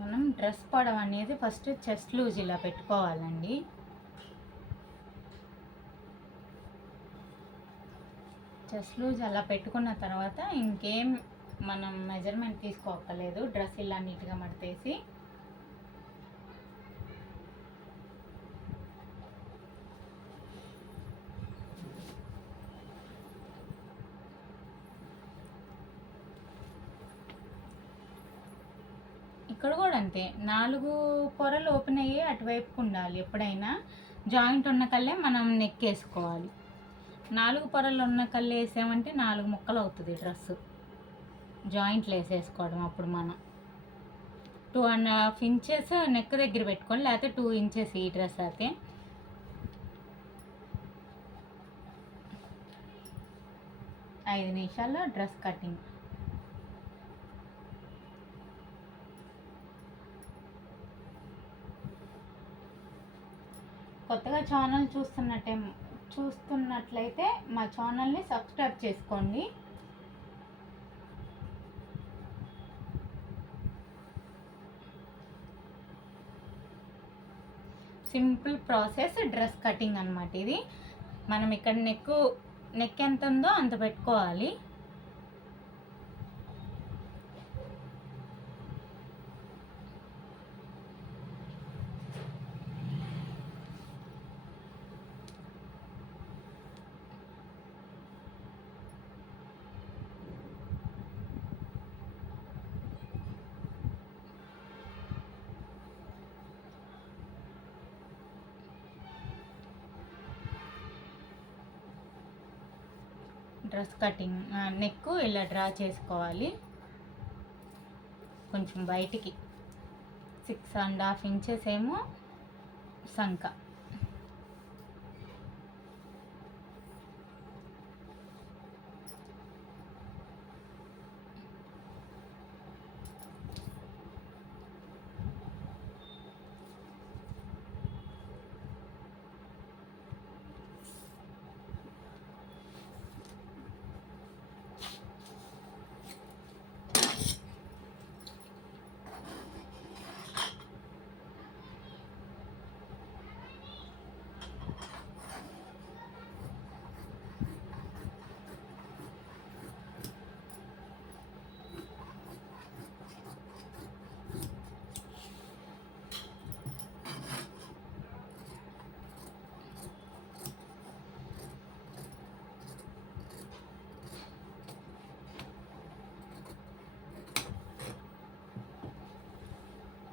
మనం డ్రెస్ పొడవు అనేది ఫస్ట్ చెస్ట్ లూజ్ ఇలా పెట్టుకోవాలండి. చెస్ట్ లూజ్ అలా పెట్టుకున్న తర్వాత ఇంకేం మనం మెజర్మెంట్ తీసుకోక్కర్లేదు. డ్రెస్ ఇలా నీట్గా మడతేసి ఇక్కడ కూడా అంతే, 4 పొరలు ఓపెన్ అయ్యి అటువైపుకు ఉండాలి. ఎప్పుడైనా జాయింట్ ఉన్న కల్లే మనం నెక్ వేసుకోవాలి. 4 పొరలు ఉన్న కళ్ళు వేసామంటే 4 ముక్కలు అవుతుంది డ్రెస్సు. జాయింట్లు వేసేసుకోవడం అప్పుడు మనం 2.5 ఇంచెస్ నెక్ దగ్గర పెట్టుకోండి, లేకపోతే 2 ఇంచెస్ ఈ డ్రెస్ అయితే. ఐదు నిమిషాల్లో డ్రెస్ కటింగ్. కొత్తగా ఛానల్ చూస్తున్నట్లయితే మా ఛానల్ని సబ్స్క్రైబ్ చేసుకోండి. సింపుల్ ప్రాసెస్ డ్రెస్ కటింగ్ అన్నమాట ఇది. మనం ఇక్కడ నెక్ ఎంత ఉందో అంత పెట్టుకోవాలి. డ్రెస్ కటింగ్ నెక్ ఇలా డ్రా చేసుకోవాలి. కొంచెం బయటికి 6.5 ఇంచెస్ ఏమో సంక.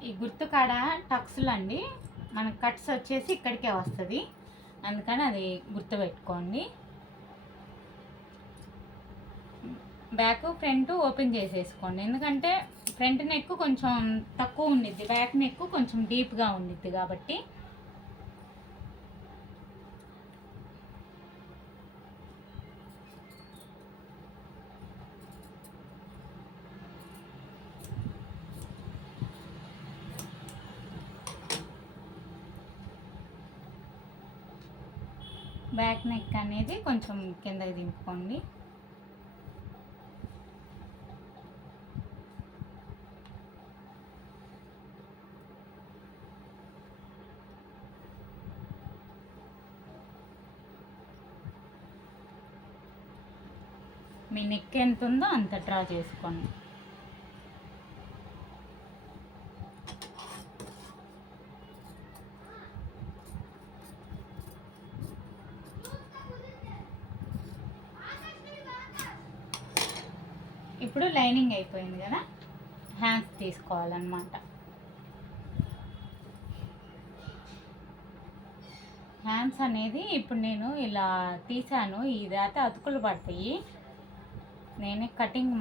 ఈ గుర్తు కాడ టక్స్లు అండి, మన కట్స్ వచ్చేసి ఇక్కడికే వస్తుంది, అందుకని అది గుర్తుపెట్టుకోండి. బ్యాక్ ఫ్రంట్ ఓపెన్ చేసేసుకోండి, ఎందుకంటే ఫ్రంట్ నెక్ కొంచెం తక్కువ ఉండిద్ది, బ్యాక్ నెక్ కొంచెం డీప్గా ఉండిద్ది కాబట్టి. బ్యాక్ నెక్ అనేది కొంచెం కిందకి దింపుకోండి. మీ నెక్ ఎంత ఉందో అంత డ్రా చేసుకోండి. ఇప్పుడు లైనింగ్ అయిపోయింది కదా, హ్యాండ్స్ తీసుకోవాలన్నమాట. హ్యాండ్స్ అనేది ఇప్పుడు నేను ఇలా తీసాను, ఇదైతే అతుకులు పడతాయి. నేనే కటింగ్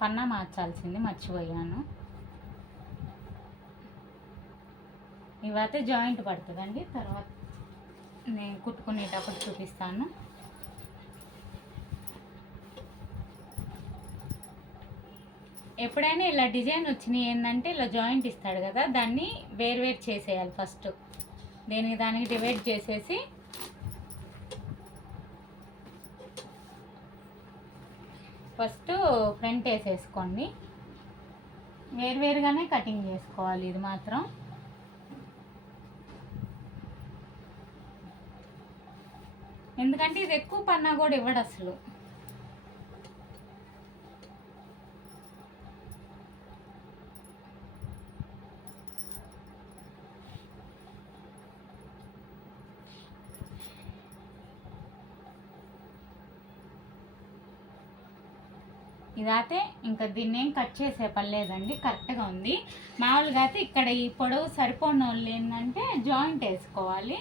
పన్నా మార్చాల్సింది మర్చిపోయాను. ఇవైతే జాయింట్ పడుతుందండి, తర్వాత నేను కుట్టుకునేటప్పుడు చూపిస్తాను. ఎప్పుడైనా ఇలా డిజైన్ వచ్చినాయి ఏంటంటే ఇలా జాయింట్ ఇస్తాడు కదా, దాన్ని వేరు చేసేయాలి ఫస్ట్. దానికి డివైడ్ చేసేసి ఫస్ట్ ఫ్రంట్ వేసేసుకోండి. వేరువేరుగానే కటింగ్ చేసుకోవాలి ఇది మాత్రం. ఎందుకంటే ఇది ఎక్కువ పన్నా కూడా ఇవ్వడు అసలు. ఇదైతే ఇంకా దీన్ని ఏం కట్ చేసే పర్లేదండి, కరెక్ట్గా ఉంది. మామూలుగా అయితే ఇక్కడ ఈ పొడవు సరిపోని వాళ్ళు ఏంటంటే జాయింట్ వేసుకోవాలి.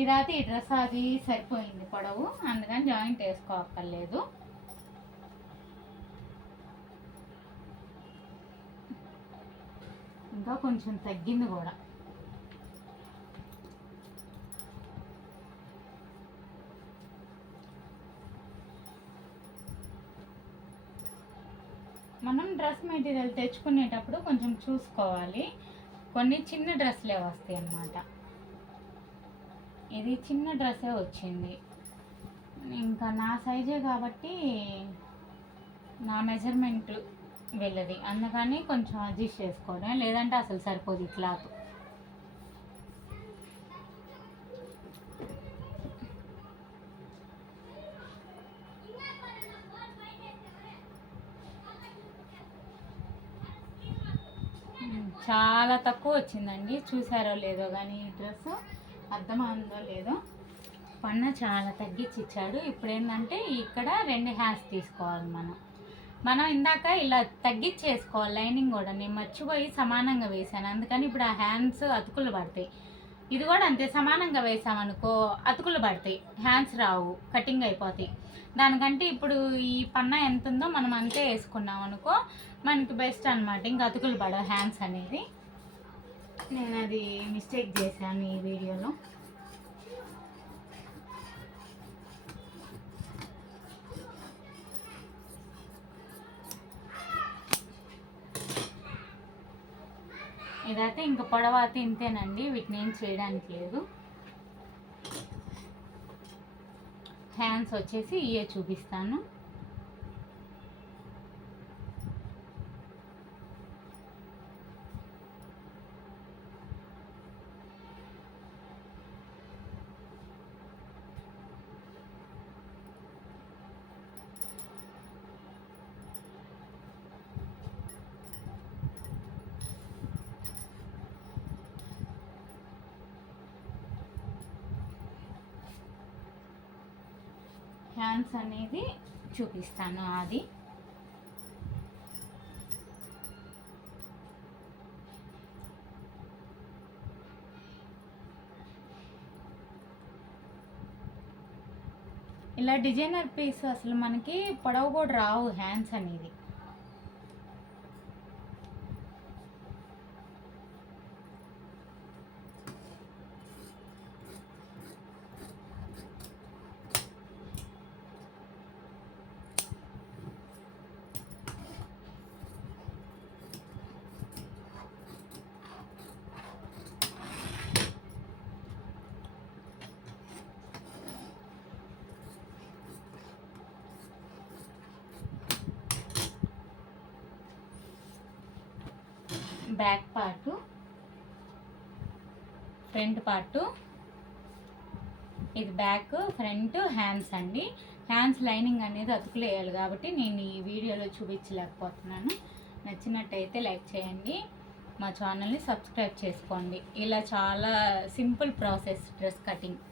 ఇదైతే ఈ డ్రెస్ అది సరిపోయింది పొడవు, అందుకని జాయింట్ వేసుకోవక్కర్లేదు. ఇంకా కొంచెం తగ్గింది కూడా. మనం డ్రెస్ మెటీరియల్ తెచ్చుకునేటప్పుడు కొంచెం చూసుకోవాలి. కొన్ని చిన్న డ్రెస్లే వస్తాయి అన్నమాట. ఇది చిన్న డ్రెస్సే వచ్చింది, ఇంకా నా సైజే కాబట్టి నా మెజర్మెంట్ వెళ్ళది, అందుకని కొంచెం అడ్జస్ట్ చేసుకోవడం, లేదంటే అసలు సరిపోదు ఈ క్లాత్. చాలా తక్కువ వచ్చిందండి, చూసారో లేదో కానీ ఈ డ్రెస్ అర్థమైందో లేదో. పన్న చాలా తగ్గించి ఇచ్చాడు. ఇప్పుడు ఏంటంటే ఇక్కడ 2 హ్యాండ్స్ తీసుకోవాలి మనం ఇందాక ఇలా తగ్గించేసుకోవాలి. లైనింగ్ కూడా నేను మర్చిపోయి సమానంగా వేసాను, అందుకని ఇప్పుడు ఆ హ్యాండ్స్ అతుకులు పడతాయి. ఇది కూడా అంతే, సమానంగా వేసామనుకో అతుకులు పడతాయి, హ్యాండ్స్ రావు, కటింగ్ అయిపోతాయి. దానికంటే ఇప్పుడు ఈ పన్నా ఎంత ఉందో మనం అంతే వేసుకున్నాం అనుకో మనకి బెస్ట్ అనమాట, ఇంకా అతుకులు పడవు హ్యాండ్స్ అనేది. నేను అది మిస్టేక్ చేశాను ఈ వీడియోలో. ఇదైతే ఇంకా పొడవైతే ఇంతేనండి, వీటిని ఏం చేయడానికి లేదు. హ్యాండ్స్ వచ్చేసి ఇవే చూపిస్తాను. హ్యాండ్స్ అనేది చూపిస్తాను. అది ఇలా డిజైనర్ పీస్ అసలు మనకి పొడవు కూడా రావు హ్యాండ్స్ అనేది. బ్యాక్ పార్టు, ఫ్రంట్ పార్టు, ఇది బ్యాక్, ఫ్రంట్, హ్యాండ్స్ అండి. హ్యాండ్స్ లైనింగ్ అనేది అతుకులు వేయాలి కాబట్టి నేను ఈ వీడియోలో చూపించలేకపోతున్నాను. నచ్చినట్టయితే లైక్ చేయండి, మా ఛానల్ని సబ్స్క్రైబ్ చేసుకోండి. ఇలా చాలా సింపుల్ ప్రాసెస్ డ్రెస్ కటింగ్.